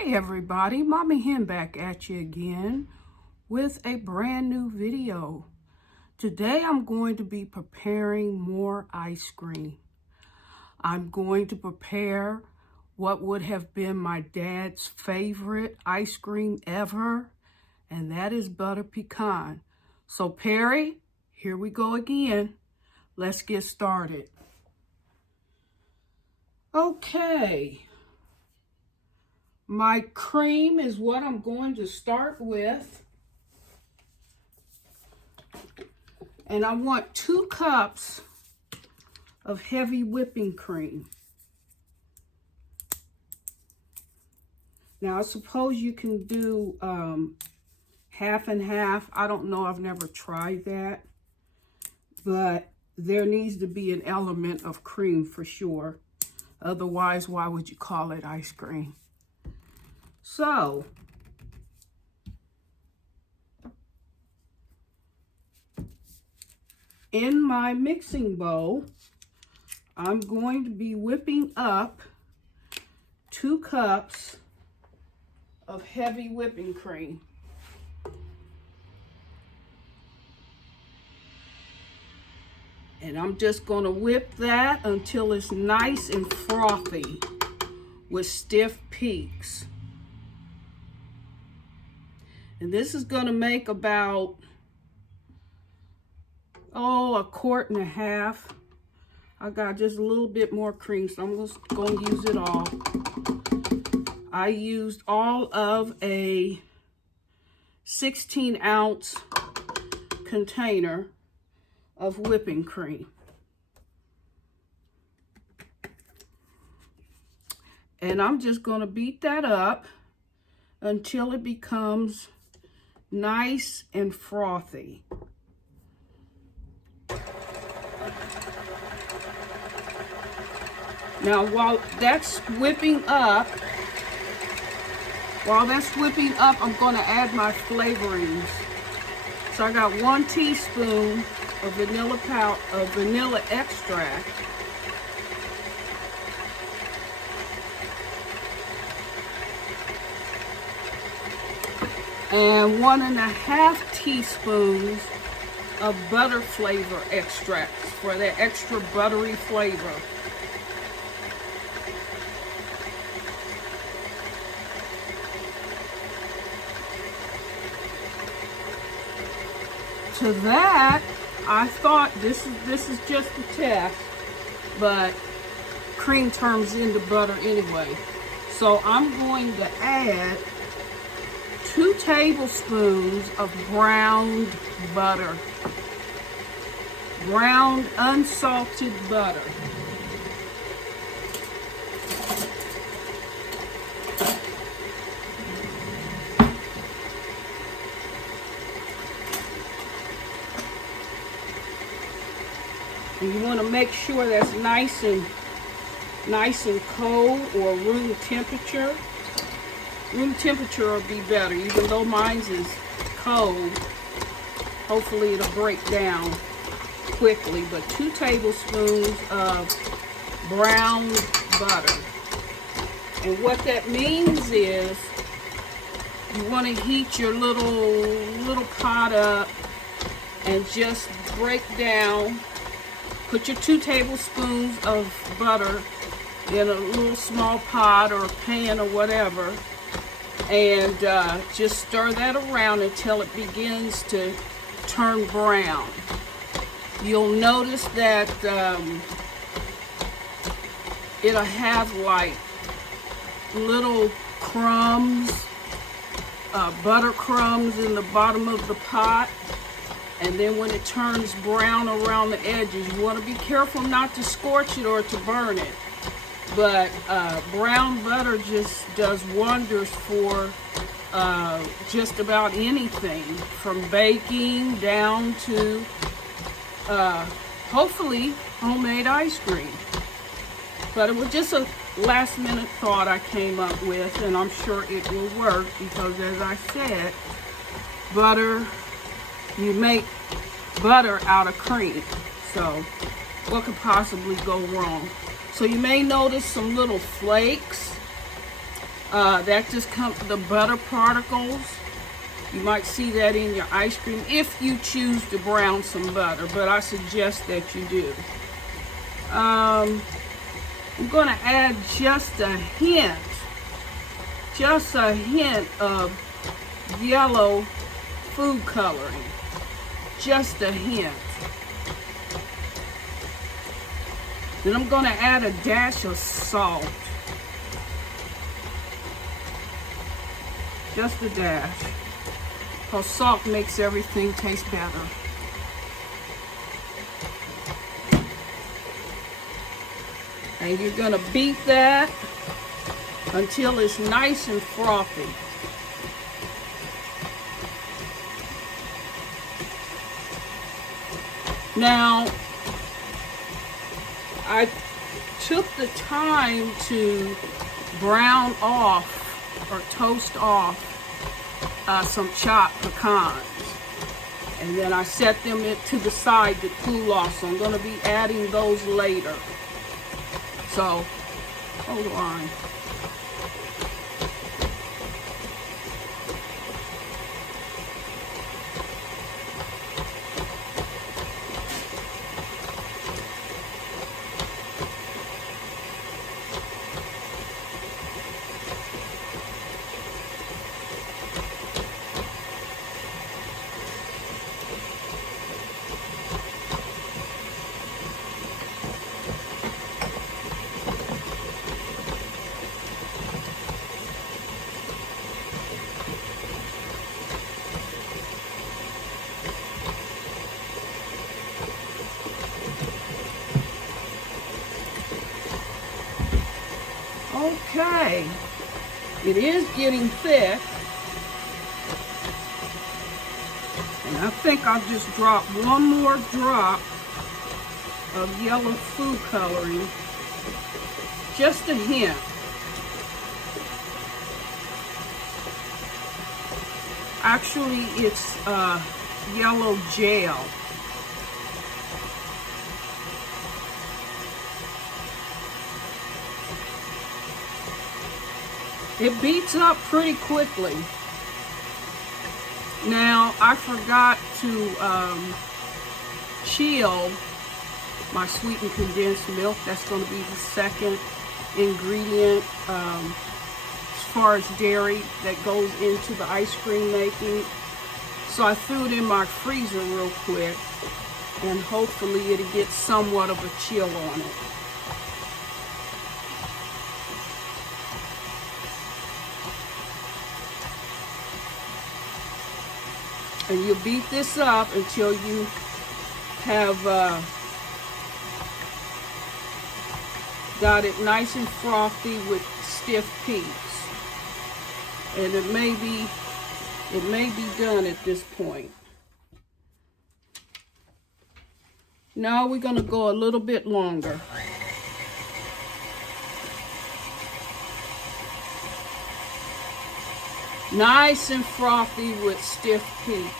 Hey everybody, Mommy Hen back at you again with a brand new video. Today I'm going to be preparing more ice cream. I'm going to prepare what would have been my dad's favorite ice cream ever, and that is butter pecan. So Perry, here we go again. Let's get started. Okay. My cream is what I'm going to start with. And I want 2 cups of heavy whipping cream. Now, I suppose you can do half and half. I don't know. I've never tried that. But there needs to be an element of cream for sure. Otherwise, why would you call it ice cream? So, in my mixing bowl, I'm going to be whipping up 2 cups of heavy whipping cream. And I'm just going to whip that until it's nice and frothy with stiff peaks. And this is going to make about, a quart and a half. I got just a little bit more cream, so I'm just going to use it all. I used all of a 16-ounce container of whipping cream. And I'm just going to beat that up until it becomes nice and frothy. Now, while that's whipping up, I'm going to add my flavorings. So I got 1 teaspoon of vanilla extract. And 1.5 teaspoons of butter flavor extract for that extra buttery flavor. To that, I thought this is just a test, but cream turns into butter anyway. So I'm going to add 2 tablespoons of browned butter. Browned, unsalted butter. And you want to make sure that's nice and cold, or room temperature. Room temperature will be better, even though mine's is cold. Hopefully it'll break down quickly. But 2 tablespoons of brown butter. And what that means is you want to heat your little pot up and just break down. Put your 2 tablespoons of butter in a little small pot or a pan or whatever, and just stir that around until it begins to turn brown. You'll notice that it'll have like little crumbs, butter crumbs in the bottom of the pot. And then when it turns brown around the edges, you want to be careful not to scorch it or to burn it. But brown butter just does wonders for just about anything, from baking down to hopefully homemade ice cream. But it was just a last minute thought I came up with, and I'm sure it will work because, as I said, you make butter out of cream. So what could possibly go wrong? So you may notice some little flakes That just comes the butter particles. You might see that in your ice cream if you choose to brown some butter, but I suggest that you do. I'm going to add just a hint of yellow food coloring. Just a hint. Then I'm going to add a dash of salt. Just a dash. Because salt makes everything taste better. And you're going to beat that until it's nice and frothy. Now, I took the time to brown off or toast off some chopped pecans. And then I set them to the side to cool off. So I'm going to be adding those later. So, hold on. Okay, it is getting thick, and I think I'll just drop one more drop of yellow food coloring, just a hint. Actually, it's yellow gel. It beats up pretty quickly. Now, I forgot to chill my sweetened condensed milk. That's going to be the second ingredient as far as dairy that goes into the ice cream making. So I threw it in my freezer real quick, and hopefully it'll get somewhat of a chill on it. And you beat this up until you have got it nice and frothy with stiff peaks. And it may be done at this point. Now we're going to go a little bit longer. Nice and frothy with stiff peaks.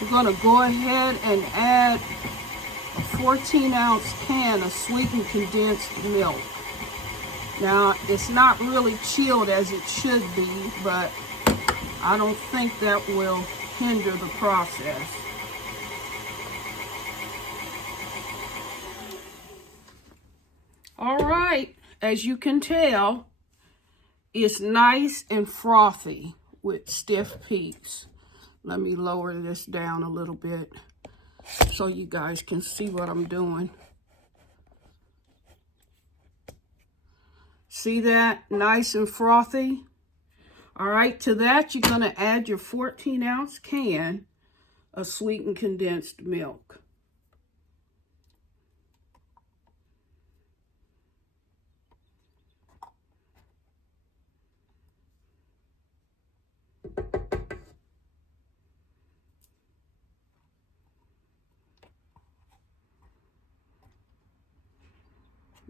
We're going to go ahead and add a 14-ounce can of sweetened condensed milk. Now, it's not really chilled as it should be, but I don't think that will hinder the process. All right, as you can tell, it's nice and frothy with stiff peaks. Let me lower this down a little bit so you guys can see what I'm doing. See that? Nice and frothy. All right, to that, you're going to add your 14-ounce can of sweetened condensed milk.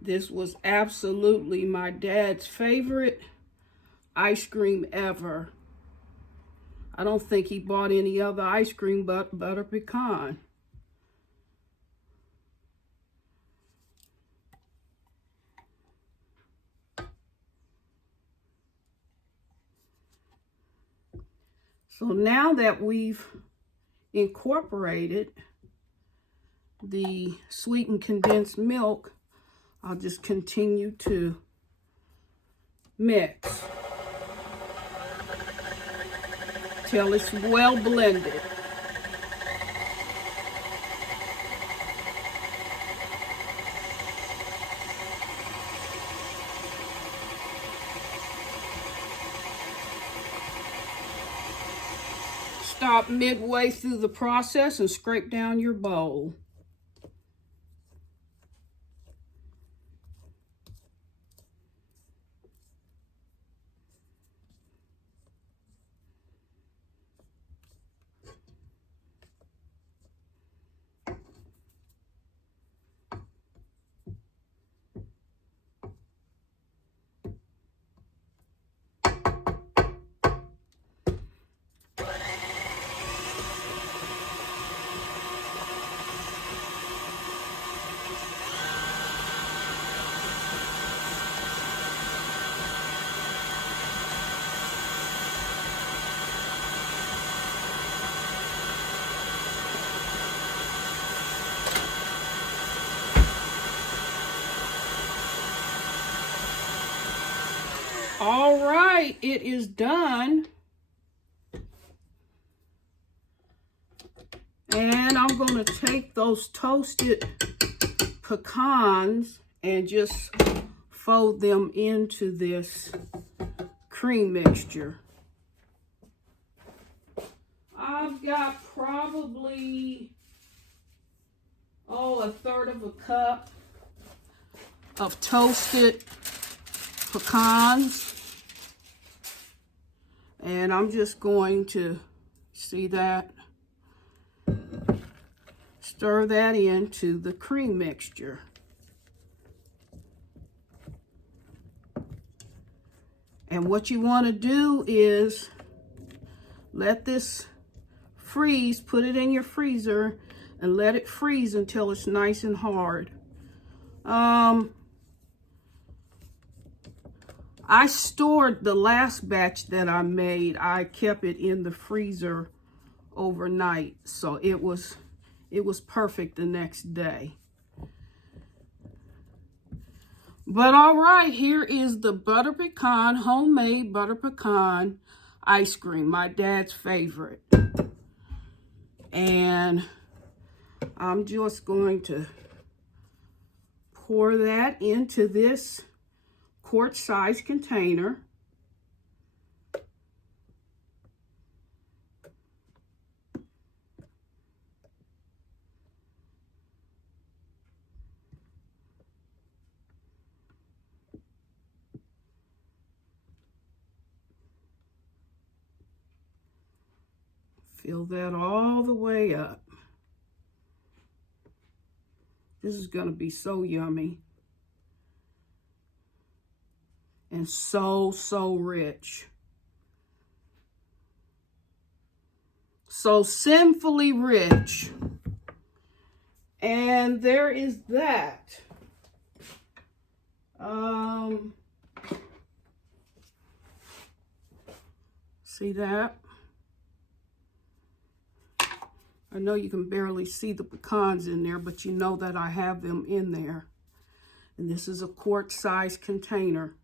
This was absolutely my dad's favorite ice cream ever. I don't think he bought any other ice cream but butter pecan. So now that we've incorporated the sweetened condensed milk, I'll just continue to mix till it's well blended. Stop midway through the process and scrape down your bowl. All right, it is done. And I'm going to take those toasted pecans and just fold them into this cream mixture. I've got probably, a third of a cup of toasted pecans. And I'm just going to, see that? Stir that into the cream mixture. And what you want to do is let this freeze, put it in your freezer, and let it freeze until it's nice and hard. I stored the last batch that I made. I kept it in the freezer overnight, so it was perfect the next day. But all right, here is the butter pecan, homemade butter pecan ice cream, my dad's favorite. And I'm just going to pour that into this quart-sized container. Fill that all the way up. This is going to be so yummy. And so rich. So sinfully rich. And there is that. See that? I know you can barely see the pecans in there, but you know that I have them in there. And this is a quart-sized container.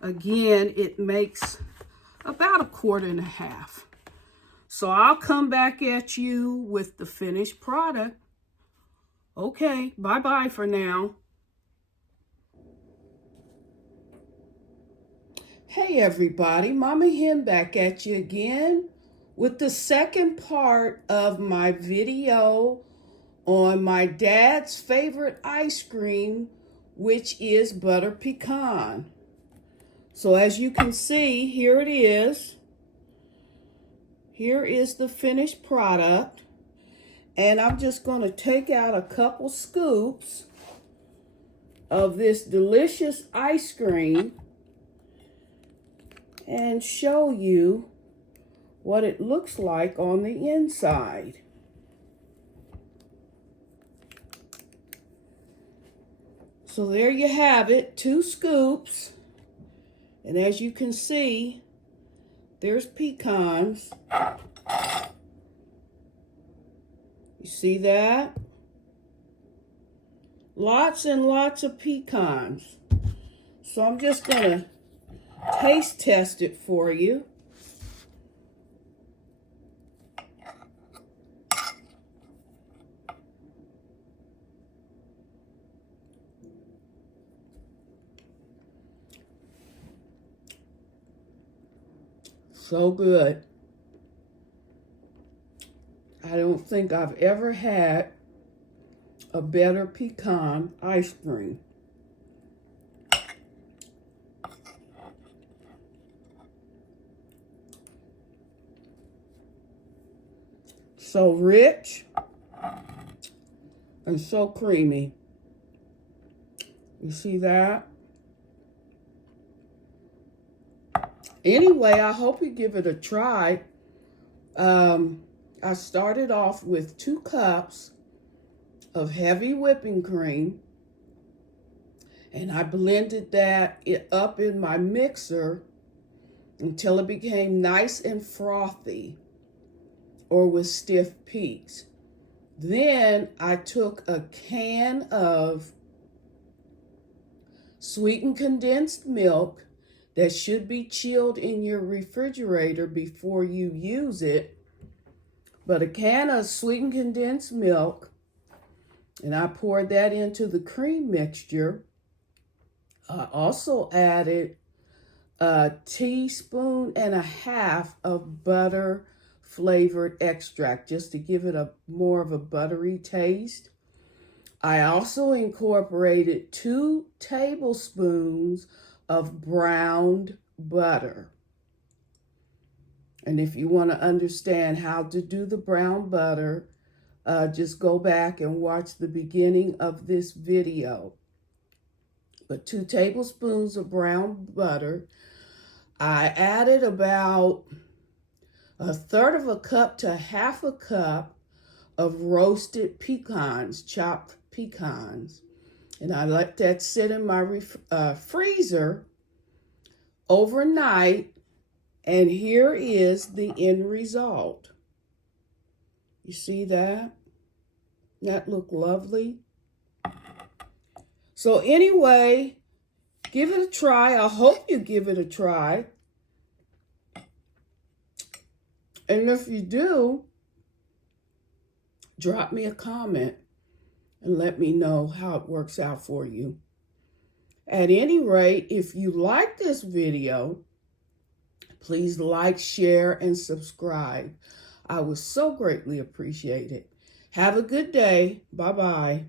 Again, it makes about a quart and a half. So I'll come back at you with the finished product. Okay, bye-bye for now. Hey everybody, Mama Hen back at you again with the second part of my video on my dad's favorite ice cream, which is butter pecan. So as you can see, here it is. Here is the finished product. And I'm just going to take out a couple scoops of this delicious ice cream and show you what it looks like on the inside. So there you have it, 2 scoops. And as you can see, there's pecans. You see that? Lots and lots of pecans. So I'm just gonna taste test it for you. So good. I don't think I've ever had a better pecan ice cream. So rich and so creamy. You see that? Anyway, I hope you give it a try. I started off with 2 cups of heavy whipping cream, and I blended that up in my mixer until it became nice and frothy or with stiff peaks. Then I took a can of sweetened condensed milk that should be chilled in your refrigerator before you use it, but a can of sweetened condensed milk, and I poured that into the cream mixture. I also added 1.5 teaspoons of butter flavored extract just to give it more of a buttery taste. I also incorporated 2 tablespoons of browned butter. And if you want to understand how to do the brown butter, just go back and watch the beginning of this video. But 2 tablespoons of brown butter. I added about 1/3 cup to 1/2 cup of roasted pecans, chopped pecans. And I let that sit in my freezer overnight. And here is the end result. You see that? That looked lovely. So anyway, give it a try. I hope you give it a try. And if you do, drop me a comment and let me know how it works out for you. At any rate, if you like this video, please like, share, and subscribe. I would so greatly appreciate it. Have a good day. Bye-bye.